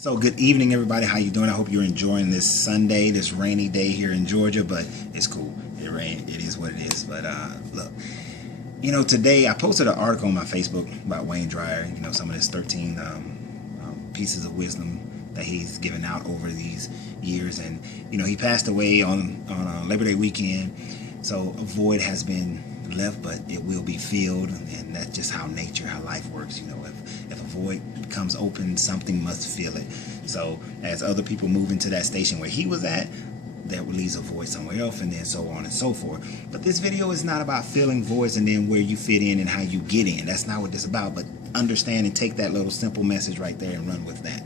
So good evening, everybody. How you doing? I hope you're enjoying this Sunday, this rainy day here in Georgia, but it's cool. It rained. It is what it is. But look, today I posted an article on my Facebook about Wayne Dyer. Some of his 13 pieces of wisdom that he's given out over these years, and he passed away on Labor Day weekend. So a void has been left, but it will be filled, and that's just how nature, how life works. If a void becomes open, something must fill it. So as other people move into that station where he was at, that leaves a void somewhere else, and then so on and so forth. But this video is not about filling voids and then where you fit in and how you get in. That's not what this is about. But understand and take that little simple message right there and run with that.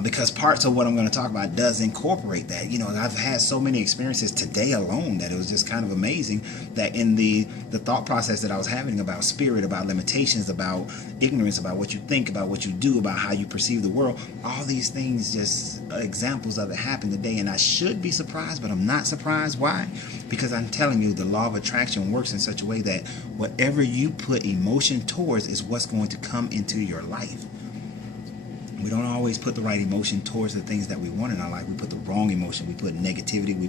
Because parts of what I'm going to talk about does incorporate that. I've had so many experiences today alone that it was just kind of amazing that in the thought process that I was having about spirit, about limitations, about ignorance, about what you think, about what you do, about how you perceive the world, all these things, just examples of it happened today. And I should be surprised, but I'm not surprised. Why? Because I'm telling you, the law of attraction works in such a way that whatever you put emotion towards is what's going to come into your life. We don't always put the right emotion towards the things that we want in our life. We put the wrong emotion. We put negativity. We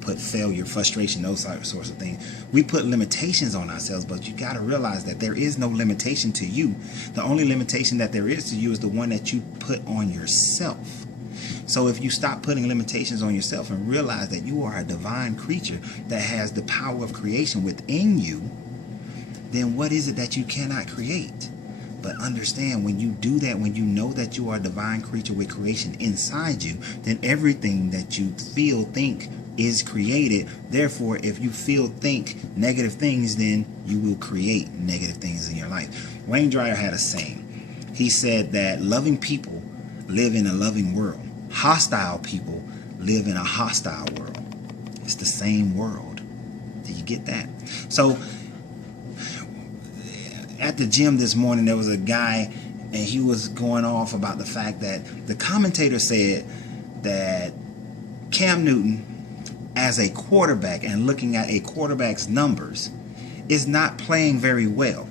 put failure, frustration, those sorts of things. We put limitations on ourselves, but you got to realize that there is no limitation to you. The only limitation that there is to you is the one that you put on yourself. So if you stop putting limitations on yourself and realize that you are a divine creature that has the power of creation within you, then what is it that you cannot create? But understand, when you do that, when you know that you are a divine creature with creation inside you, then everything that you feel, think is created. Therefore, if you feel, think negative things, then you will create negative things in your life. Wayne Dyer had a saying. He said that loving people live in a loving world. Hostile people live in a hostile world. It's the same world. Do you get that? So at the gym this morning, there was a guy, and he was going off about the fact that the commentator said that Cam Newton, as a quarterback and looking at a quarterback's numbers, is not playing very well,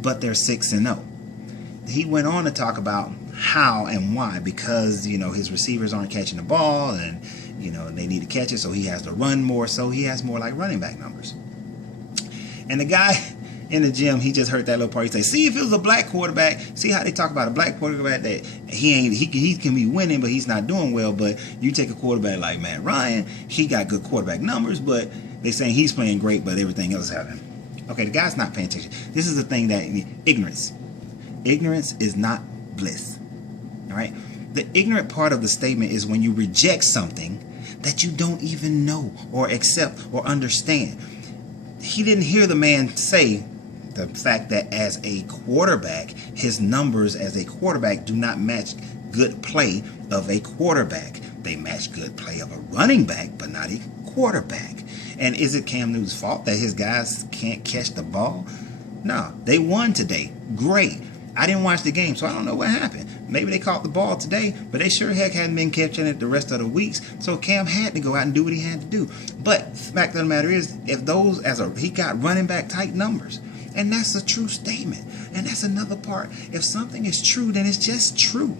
but they're 6-0. He went on to talk about how and why, because his receivers aren't catching the ball, and they need to catch it, so he has to run more, so he has more like running back numbers. And the guy in the gym, he just heard that little part. He say, see, if it was a black quarterback, see how they talk about a black quarterback, that he can be winning, but he's not doing well. But you take a quarterback like Matt Ryan, he got good quarterback numbers, but they saying he's playing great, but everything else happened. Okay, the guy's not paying attention. This is the thing, that ignorance is not bliss. All right, the ignorant part of the statement is when you reject something that you don't even know or accept or understand. He didn't hear the man say the fact that as a quarterback, his numbers as a quarterback do not match good play of a quarterback. They match good play of a running back, but not a quarterback. And is it Cam Newton's fault that his guys can't catch the ball? No, they won today. Great. I didn't watch the game, so I don't know what happened. Maybe they caught the ball today, but they sure heck hadn't been catching it the rest of the weeks. So Cam had to go out and do what he had to do. But the fact of the matter is, if those he got running back type numbers, and that's a true statement. And that's another part. If something is true, then it's just true.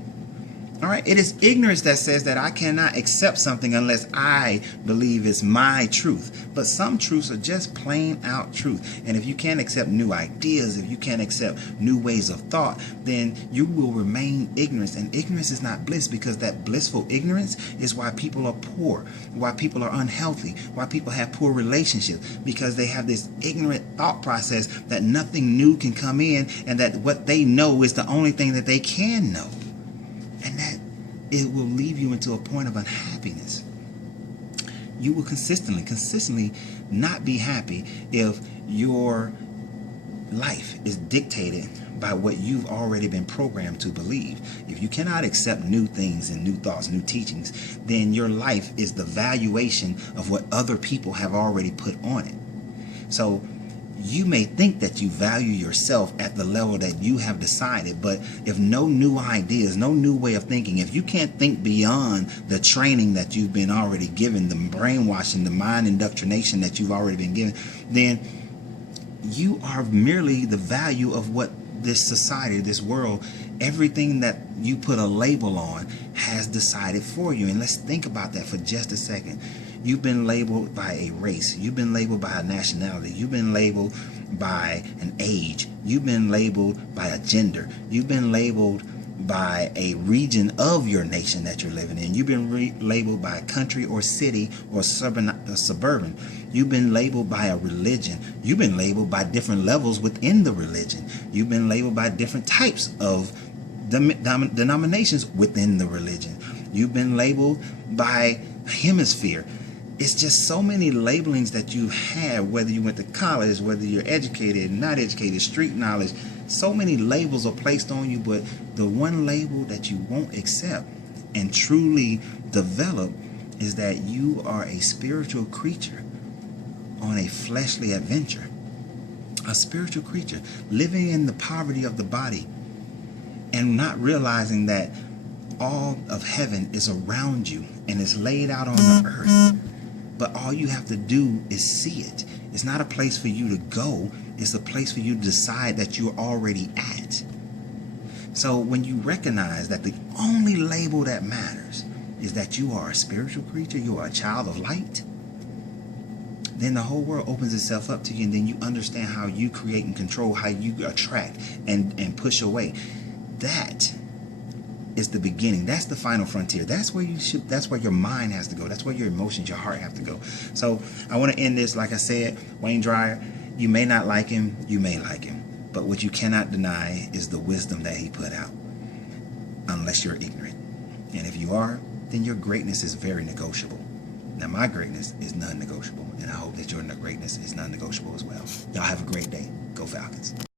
All right, it is ignorance that says that I cannot accept something unless I believe it's my truth. But some truths are just plain out truth. And if you can't accept new ideas, if you can't accept new ways of thought, then you will remain ignorant. And ignorance is not bliss, because that blissful ignorance is why people are poor, why people are unhealthy, why people have poor relationships, because they have this ignorant thought process that nothing new can come in, and that what they know is the only thing that they can know. And that it will leave you into a point of unhappiness. You will consistently not be happy if your life is dictated by what you've already been programmed to believe. If you cannot accept new things and new thoughts, new teachings, then your life is the valuation of what other people have already put on it. So you may think that you value yourself at the level that you have decided, but if no new ideas, no new way of thinking, if you can't think beyond the training that you've been already given, the brainwashing, the mind indoctrination that you've already been given, then you are merely the value of what this society, this world Everything that you put a label on has decided for you. And let's think about that for just a second. You've been labeled by a race. You've been labeled by a nationality. You've been labeled by an age. You've been labeled by a gender. You've been labeled by a region of your nation that you're living in. You've been labeled by a country or city or suburban. You've been labeled by a religion. You've been labeled by different levels within the religion. You've been labeled by different types of denominations within the religion. You've been labeled by hemisphere. It's just so many labelings that you have, whether you went to college, whether you're educated, not educated, street knowledge. So many labels are placed on you, but the one label that you won't accept and truly develop is that you are a spiritual creature on a fleshly adventure. A spiritual creature living in the poverty of the body and not realizing that all of heaven is around you and is laid out on the earth. But all you have to do is see it. It's not a place for you to go. It's a place for you to decide that you're already at. So when you recognize that the only label that matters is that you are a spiritual creature, you are a child of light, then the whole world opens itself up to you, and then you understand how you create and control, how you attract and push away. That is the beginning. That's the final frontier. That's where that's where your mind has to go. That's where your emotions, your heart have to go. So I want to end this, like I said, Wayne Dyer, you may not like him, you may like him, but what you cannot deny is the wisdom that he put out, unless you're ignorant. And if you are, then your greatness is very negotiable. Now my greatness is non-negotiable, and I hope that your greatness is non-negotiable as well. Y'all have a great day. Go Falcons.